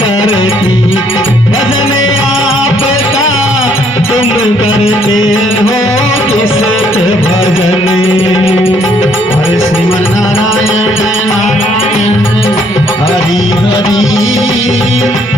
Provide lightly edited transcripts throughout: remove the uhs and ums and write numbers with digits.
करती भजन आपका तुम करते हो किसके भजन। हरे श्रीमन नारायण नारायण हरि हरि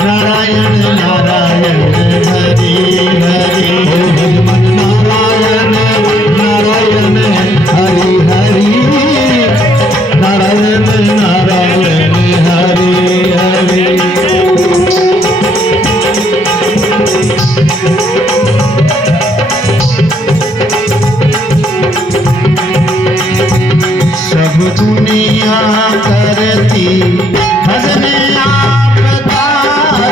नारायण नारायण हरि हरि। श्रीमन नारायण नारायण हरि हरि नारायण नारायण हरि हरि। सब दुनिया करती भजन आपका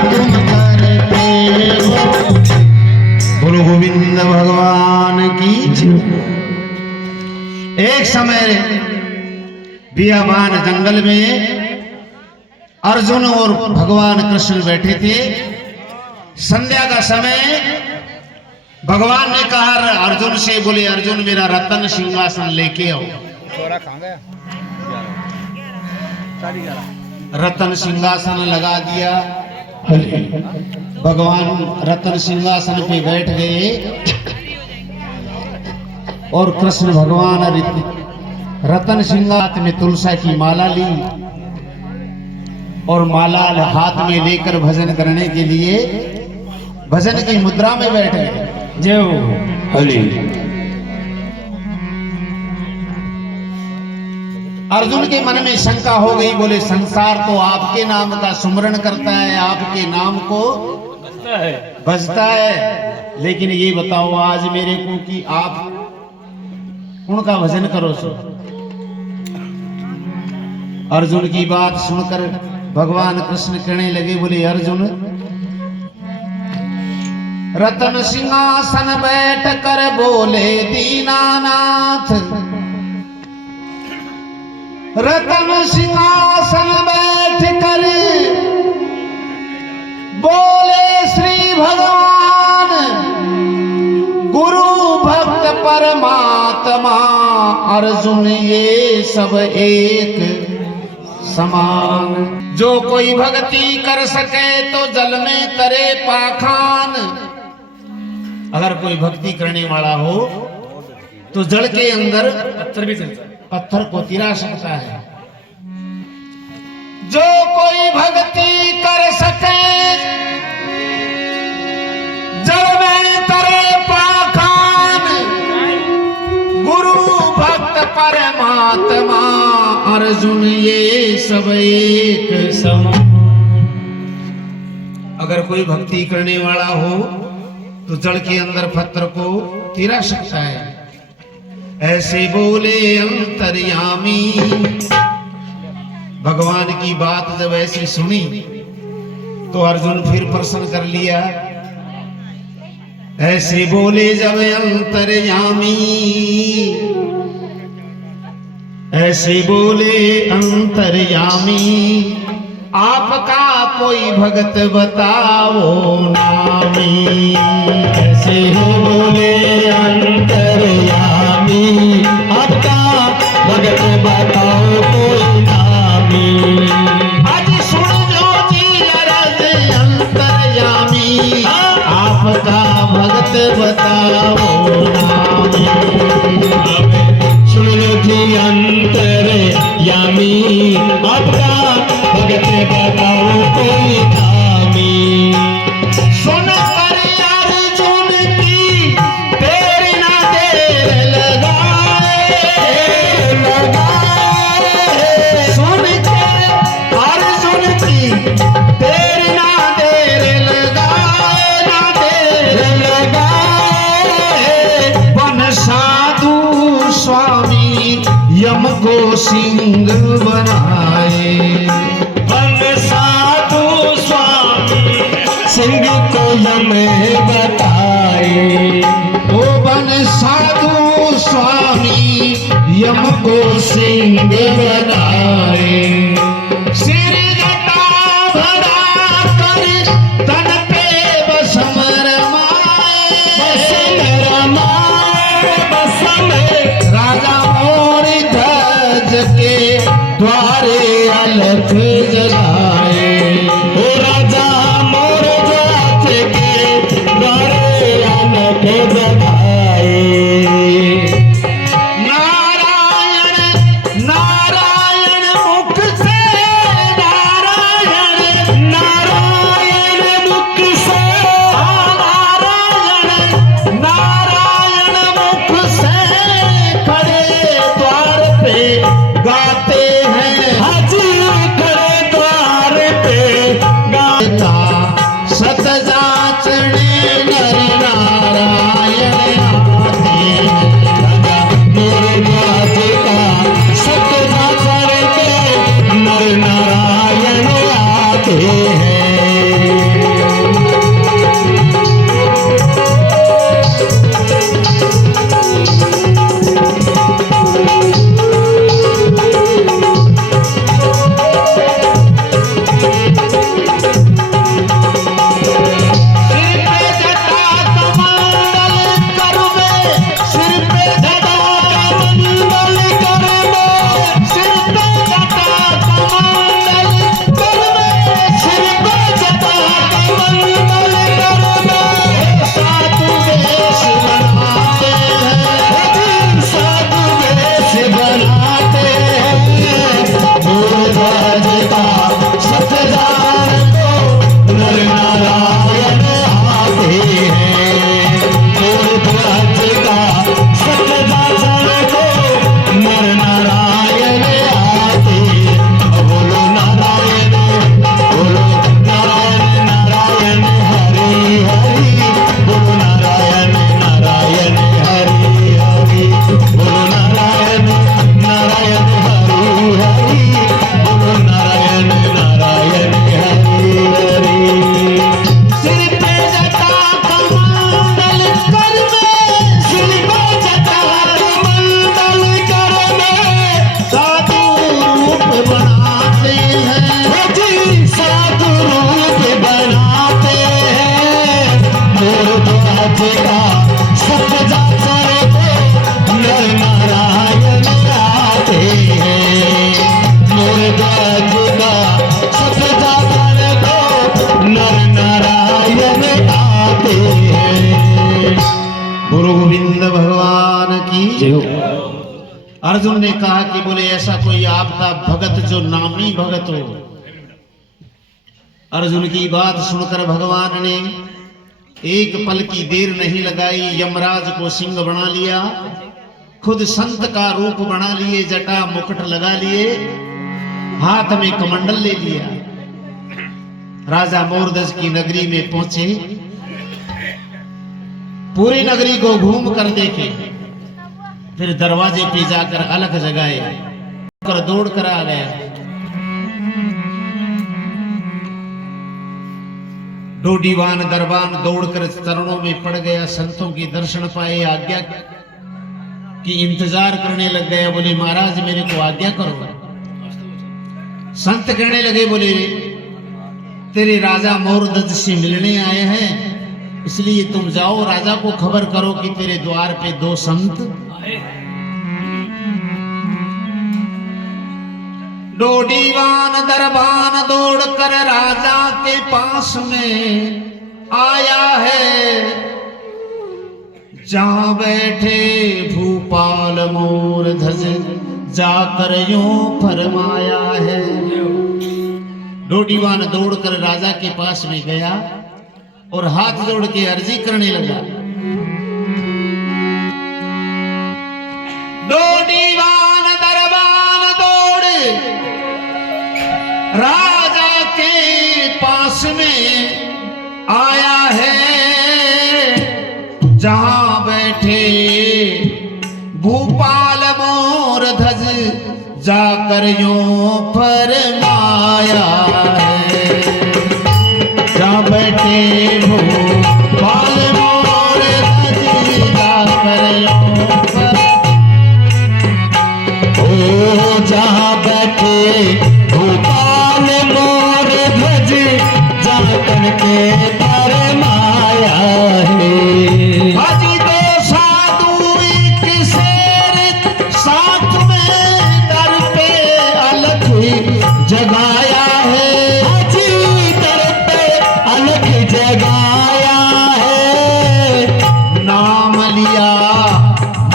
तुम करते हो। बोलो गोविंद भगवान की जय। एक समय बियाबान जंगल में अर्जुन और भगवान कृष्ण बैठे थे। संध्या का समय भगवान ने कहा अर्जुन से, बोले अर्जुन मेरा रतन सिंहासन लेके आओ। रतन सिंहासन लगा दिया। भगवान रतन सिंहासन पे बैठ गए और कृष्ण भगवान रतन सिंहासन में तुलसी की माला ली और माला हाथ में लेकर भजन करने के लिए भजन की मुद्रा में बैठ गए। जय हो हरि। अर्जुन के मन में शंका हो गई, बोले संसार तो आपके नाम का सुमरण करता है, आपके नाम को भजता है, लेकिन ये बताओ आज मेरे को कि आप उनका भजन करो। सो अर्जुन की बात सुनकर भगवान कृष्ण कहने लगे, बोले अर्जुन रतन सिंहासन बैठ कर बोले दीनानाथ। रतन सिंहासन बैठ कर बोले श्री भगवान गुरु भक्त परमात्मा अर्जुन ये सब एक समान। जो कोई भक्ति कर सके तो जल में करे पाखान। अगर कोई भक्ति करने वाला हो तो जल के अंदर पत्थर को तिरा सकता है। जो कोई भक्ति कर सके जल में तरे पाखान। गुरु भक्त परमात्मा अर्जुन ये सब एक समान। अगर कोई भक्ति करने वाला हो तो जल के अंदर पत्थर को तिरा सकता है। ऐसे बोले अंतर्यामी। भगवान की बात जब ऐसी सुनी तो अर्जुन फिर प्रश्न कर लिया। ऐसे बोले जब अंतर्यामी, ऐसे बोले अंतर्यामी, आपका कोई भगत बताओ नामी। ऐसे बोले अंतर्यामी, आपका भगत बताओ कोई नामी। आज सुन लो जी अरज अंतर्यामी, आपका भगत बताओ नामी। सुन लो जी अंतर्यामी, आपका भगत बताओ कोई नामी। सुन कर अर्जुन की तेरी ना देर लगाए। सुन कर अर्जुन की तेरी ना देर लगाए, ना देर लगाए। वन साधु स्वामी यम को सिंह बनाए। वन साधु स्वामी सिंह को यम बताए। ओ वन साधु स्वामी यम को सिंह बनाए। सिर जटा भरा कर तन पे बसम रमाए। राजा मोर ध्वज के द्वारे अलख जलाए। ओ मोर ध्वज का सजा चढ़ को नर नारायण आते हैं। मोर ध्वज का सजा चढ़ को नर नारायण आते हैं। गुरु गोविंद भगवान की जय हो। अर्जुन ने कहा कि बोले ऐसा कोई आपका भगत जो नामी भगत हो। अर्जुन की बात सुनकर भगवान ने एक पल की देर नहीं लगाई, यमराज को सिंह बना लिया, खुद संत का रूप बना लिए, जटा मुकुट लगा लिए, हाथ में कमंडल ले लिया। राजा मोरध्वज की नगरी में पहुंचे, पूरी नगरी को घूम कर देखे, फिर दरवाजे पे जाकर अलग जगाए कर दौड़ कर आ गया। डोडीवान दरबान दौड़कर चरणों में पड़ गया, संतों की दर्शन पाए, आज्ञा की इंतजार करने लग गया। बोले महाराज मेरे को आज्ञा करो। संत कहने लगे बोले तेरे राजा मोरध्वज से मिलने आए हैं, इसलिए तुम जाओ राजा को खबर करो कि तेरे द्वार पे दो संत। डोडीवान दरबान दौड़कर राजा के पास में आया है, जहां बैठे भूपाल मोरध्वज जाकर यूं फरमाया है। डोडीवान दौड़कर राजा के पास में गया और हाथ जोड़ के अर्जी करने लगा। डोडीवान दरबान दौड़ राजा के पास में आया है, जहां बैठे भूपाल मोरध्वज जाकर यूं फरमाया है। जहां बैठे भूपाल मोरध्वज जाकर यूं जहाँ बैठे भूपाल मोरध्वज जाकर के फरमाया है। हाजी दो साधु एक शेर साथ में दर पे अलग जगाया है। हाजी दर पे अलग जगाया है। नाम लिया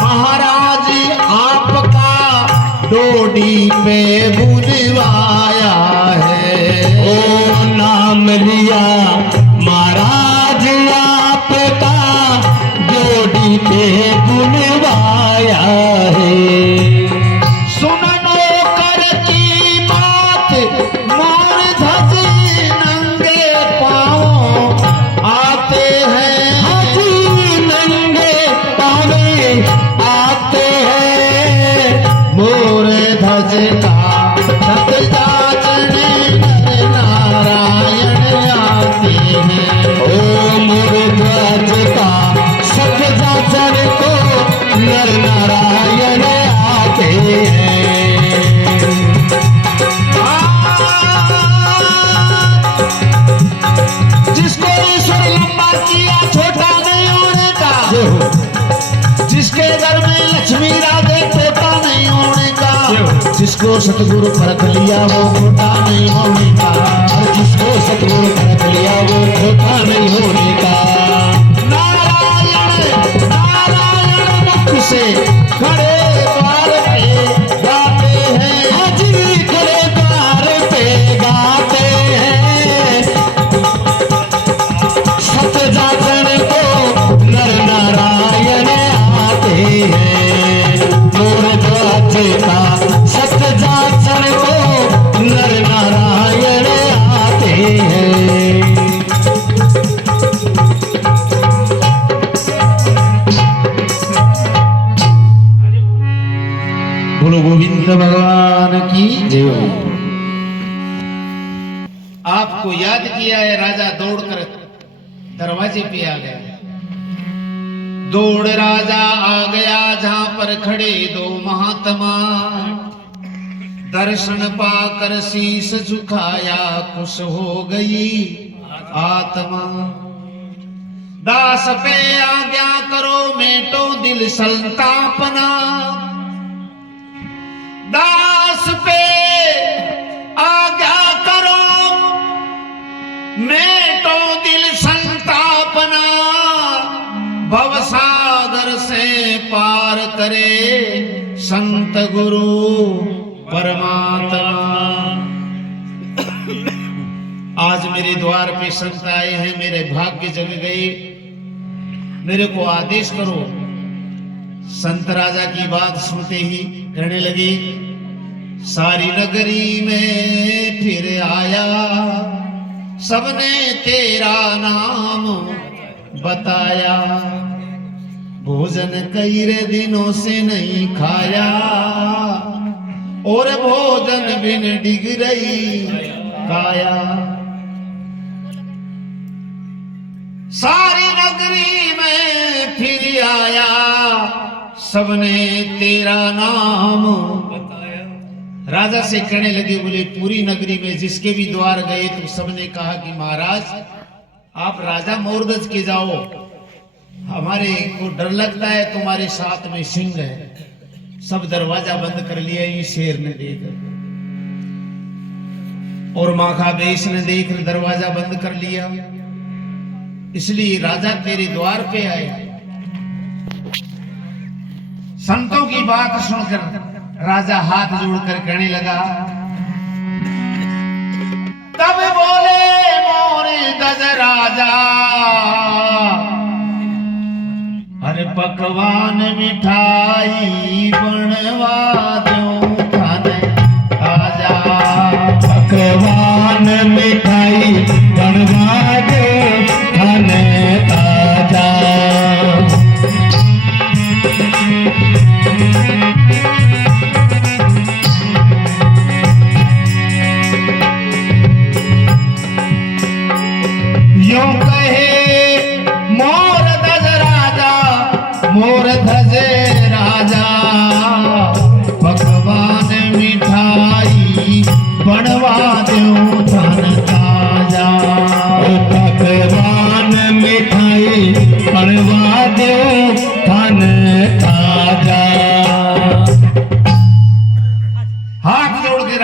महाराज आपका डोडी पे बुलवाया है। ओ नाम लिया महाराज आपका डोडी पे बुलवाया है। सुनो कर की बात मोरध्वज नंगे पाँव आते हैं। हाजी नंगे पावे आते हैं। मोरध्वज का सत जाचने नर नारायण आते हैं। ओ मोरध्वज का सत जाचन को नर नारायण आते हैं। जिसको ईश्वर लंबा किया छोटा नहीं होने का, जिसके घर में लक्ष्मी राधे छोटा नहीं होने का, जिसको सतगुरु परख लिया वो छोटा नहीं होने का, जिसको सतगुरु परख लिया वो छोटा नहीं होने का। नारायण नारायण मुख से खड़े द्वार पे गाते हैं। हाजी खड़े द्वार पे गाते हैं। सत जाचन को नर नारायण आते हैं। मोरध्वज का सत जाचन को नर नारायण आते हैं। बोलो गोविंद भगवान की जय हो। आपको याद किया है, राजा दौड़कर दरवाजे पे आ गया। दौड़ राजा आ गया जहां पर खड़े दो महात्मा, दर्शन पाकर शीश झुकाया खुश हो गई आत्मा। दास पे आज्ञा करो मेटो दिल संतापना, दास पे आज्ञा करो मेटो दिल संतापना, भवसागर से पार करे संत गुरु परमात्मा। आज मेरे द्वार पे संत आए हैं, मेरे भाग्य जग गए, मेरे को आदेश करो। संत राजा की बात सुनते ही कहने लगे, सारी नगरी में फिर आया, सबने तेरा नाम बताया, भोजन कई रे दिनों से नहीं खाया, और भोजन बिन डिग रही काया। सारी नगरी में फिर आया, सबने तेरा नाम बताया। राजा से कहने लगे, बोले पूरी नगरी में जिसके भी द्वार गए तो सबने कहा कि महाराज आप राजा मोरदज के जाओ, हमारे को डर लगता है, तुम्हारे साथ में सिंह है। सब दरवाजा बंद कर लिया ये शेर ने देखकर, और महाकाबेश ने देखकर दरवाजा बंद कर लिया। इसलिए राजा तेरे द्वार पे आए। संतों की बात सुनकर राजा हाथ जोड़कर कहने लगा, तब बोले मोरदज राजा, हर पकवान मिठाई बनवा दूं खाने ताजा, पकवान मिठाई बनवा दो खाने ताजा। यूं कहे मोरध्वज राजा, मोरध्वज राजा,